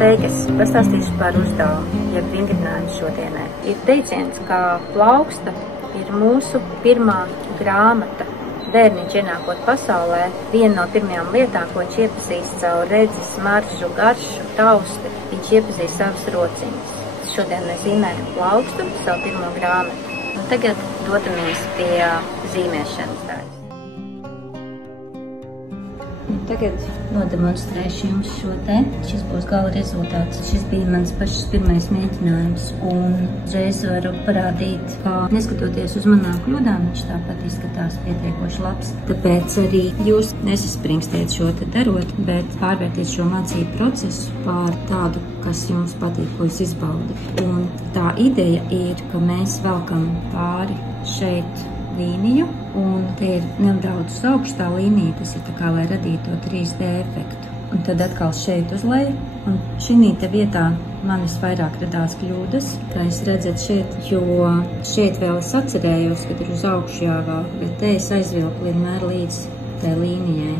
Sveiki, es pastāstīšu par uzdevumu, jeb vingrinājumu šodienai. Ir teiciens, ka plauksta ir mūsu pirmā grāmata. Bērniņš ienākot pasaulē, viena no pirmajām lietām, ko viņš iepazīst caur redzi, smaržu, garšu, tausti, viņš iepazīst savas rociņas. Šodien mēs zīmējam plaukstu, savu pirmo grāmatu. Un tagad dodamies pie zīmēšanas daļas. Tagad nodemonstrēšu jums šo te. Šis būs gala rezultāts. Šis bija mans pašas pirmais mēģinājums. Un reiz varu parādīt, ka neskatoties uz manām kļūdām, viņš tāpat izskatās pietiekoši labs. Tāpēc arī jūs nesaspringstiet šo te darot, bet pārvērtiet šo mācību procesu pār tādu, kas jums patīk, ko jūs izbaudat. Un tā ideja ir, ka mēs velkam pāri šeit līniju, un te ir nedaudz augstā līnija, tas ir tā kā, lai radītu to 3D efektu. Un tad atkal šeit uz leju, un šī te vietā man visvairāk radās kļūdas, kā jūs redzat šeit, jo šeit vēl es atcerējos, kad ir uz augšu jāvelk, bet te es aizvilku vienmēr līdz tai līnijai,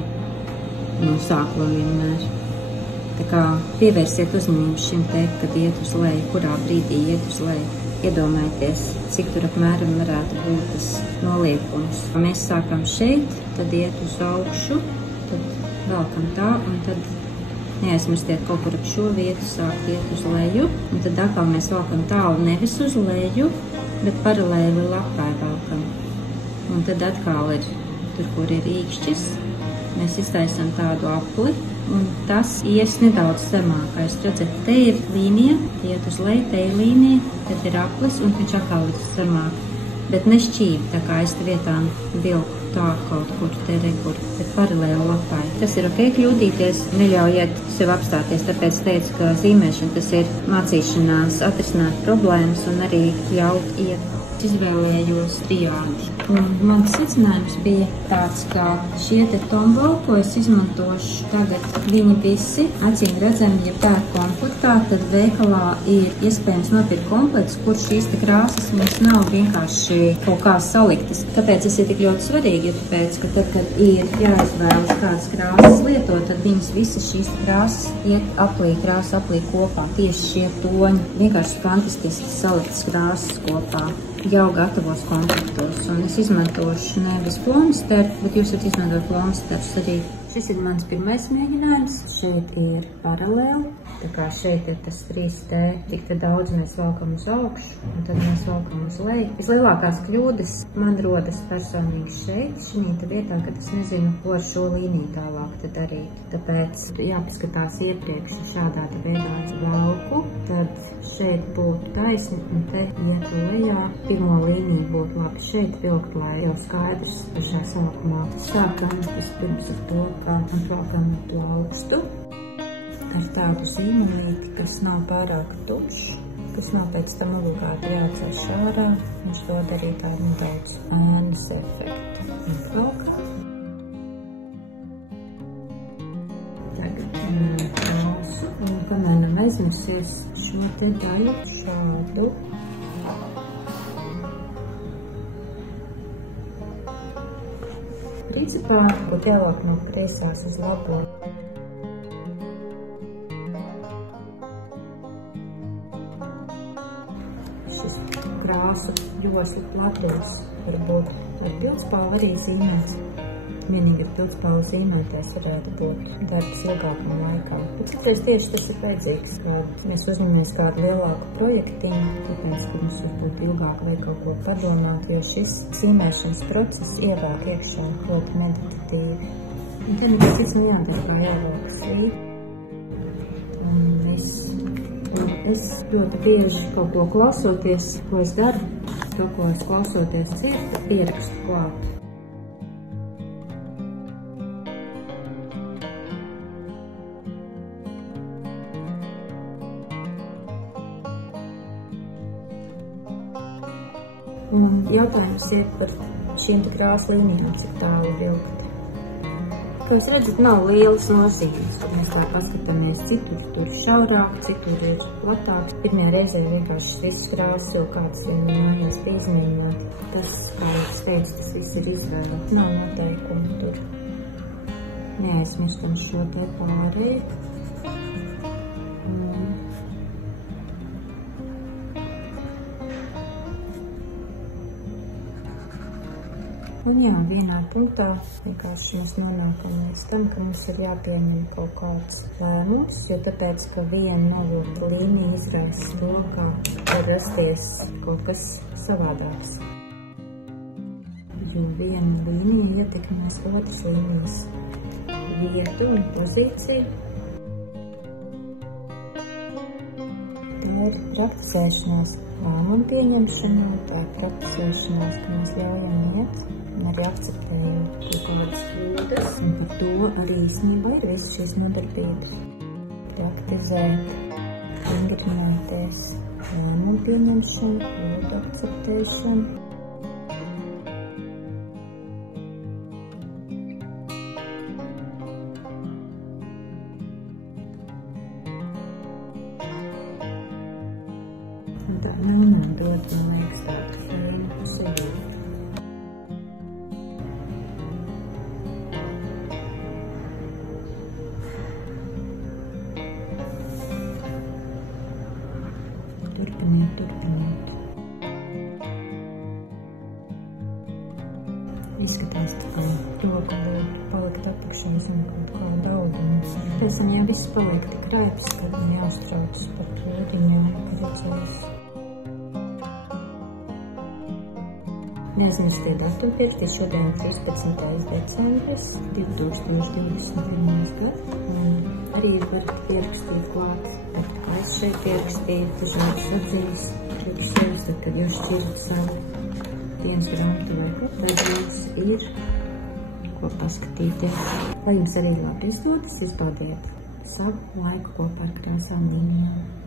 no sākuma vienmēr. Tā kā pievērsiet uzmanību šim te, kad iet uz leju, kurā brīdī iet uz leju. Iedomājieties, cik tur apmēram varētu būt tas noliekums. Mēs sākam šeit, tad iet uz augšu, tad velkam tā, un tad neaizmirstiet kaut kur ap šo vietu sākt iet uz leju. Un tad atkal mēs velkam tālu nevis uz leju, bet paralēli lapai velkam. Un tad atkal ir tur, kur ir īkšķis, mēs iztaisam tādu apli. Un tas ies nedaudz zemāk, kā jūs redzat, te ir līnija, iet uz leju, te ir līnija, tad ir aplis un viņš atkal ir zemāk. Bet nešķīvi, tā kā es te vietām vilku tā kaut kur te rekur, bet paralēli lapai. Tas ir ok, kļūdīties, neļaujiet sev apstāties, tāpēc teicu, ka zīmēšana tas ir mācīšanās atrisināt problēmas un arī ļaut iet. Izvēlējos triādi. Un mans secinājums bija tāds, ka šie te tomboli, ko es izmantošu tagad, viņi visi, acīm redzami, ja pērk komplektā, tad veikalā ir iespējams nopirkt komplekts, kur šīs te krāsas mums nav vienkārši kaut kā saliktas. Kāpēc tas ir tik ļoti svarīgi? Ja tāpēc, ka tad, kad ir jāizvēlas kādas krāsas lietot, tad viņas visas šīs krāsas iet aplī, krāsa aplī kopā. Tieši šie toņi, vienkārši fantastiski saliktas krāsas kopā. Jau gatavos komplektos, un es izmantošu nevis plomsteru, bet jūs varat izmantot plomsterus arī. Šis ir mans pirmais mēģinājums. Šeit ir paralēli, tā kā šeit ir tas 3D, tik te daudz mēs velkam uz augšu, un tad mēs velkam uz leju. Vislielākās kļūdas man rodas personīgi šeit, šī te vietā, kad es nezinu, ko ar šo līniju tālāk te darīt. Tāpēc jāpaskatās iepriekš šādā te veidā valku, tad šeit būtu taisni, un te iet lejā. Pirmo līniju būtu labi šeit vilkt, lai jau skaidrs pašā sākumā. Sākam vispirms ar to, kā atvelkam plaukstu ar tādu zīmolīti, kas nav pārāk tukšs, kas nav pēc tam obligāti jāceļ ārā. Viņš dod arī tādu nedaudz ēnas efektu. Atvelkam. Tagad ķemēram krāsu un pamēram aizmirsies šo te daļu šādu. Principā, būtu jālāk no kreisās uz labo. Šis krāsu joslu platums varbūt ar pildspalvu arī zīmēs. Vienīgi ar pildspalvu zīmēties varētu būt darbs ilgākam laikam. Bet citreiz tieši tas ir vajadzīgs, kad mēs uzņemamies kādu lielāku projektiņu, tāpēc, ka mums varbūt ilgāk vai kaut ko padomāt, jo šis zīmēšanas process ievāk iekšā ļoti meditatīvi. Un te nekas cits jādara, kā jāvelk slīd. Un es ļoti bieži kaut ko klausoties, ko es daru, to, ko es klausoties dzirdu, pierakstu klāt. Un jautājums ir par šīm krāsu līnijām, cik tālu vilkt. Kā jūs redzat, nav lielas nozīmes, kad mēs tā paskatāmies, citur tur šaurāk, citur ir platāk. Pirmajā reizē vienkārši visas krāsas jau kāds mājās bija izmēģināt. Tas, kā es teicu, tas viss ir izvēle. Nav noteikumi tur. Neaizmirstam šo te pārēju. Un jā, vienā punktā vienkārši mēs nonākam līdz tam, ka mums ir jāpieņem kaut kāds lēmums, jo tāpēc, ka viena novilkta līnija izraisa to, ka var rasties kaut kas savādāks. Jo viena līnija ietekmēs otras līnijas vietu un pozīciju. Tā ir praktizēšanās lēmumu pieņemšanā, tā ir praktizēšanās, ka mēs ļaujam iet un arī akceptējam kaut kādas kļūdas. Un par to arī īstenībā ir visas šīs nodarbības. Praktizēt, induknēties, lēmumu pieņemšanu, kļūdu akceptēšanu. Un tā nav dot, man liekas, tādu vienu sevi. Turpiniet. Izskatās tā kā roka būtu palikt apakšā zem kaut kāda auguma. Pēc tam, ja viss paliek tik rēps, tad man jāuztraucas par kļūdiņām, kad redzēs. Neaizmirstiet datumu pierakstīt, šodien 13. decembris 2021. gads. Arī varat pierakstīt klāt, bet kā es šeit pierakstīju, dažādas atzīmes priekš sevis, tad, kad jūs šķirat savu dienas grāmatu vai ko, tad jums ir ko paskatīties. Lai jums arī labi izdodas, izbaudiet savu laiku kopā ar krāsām līnijām.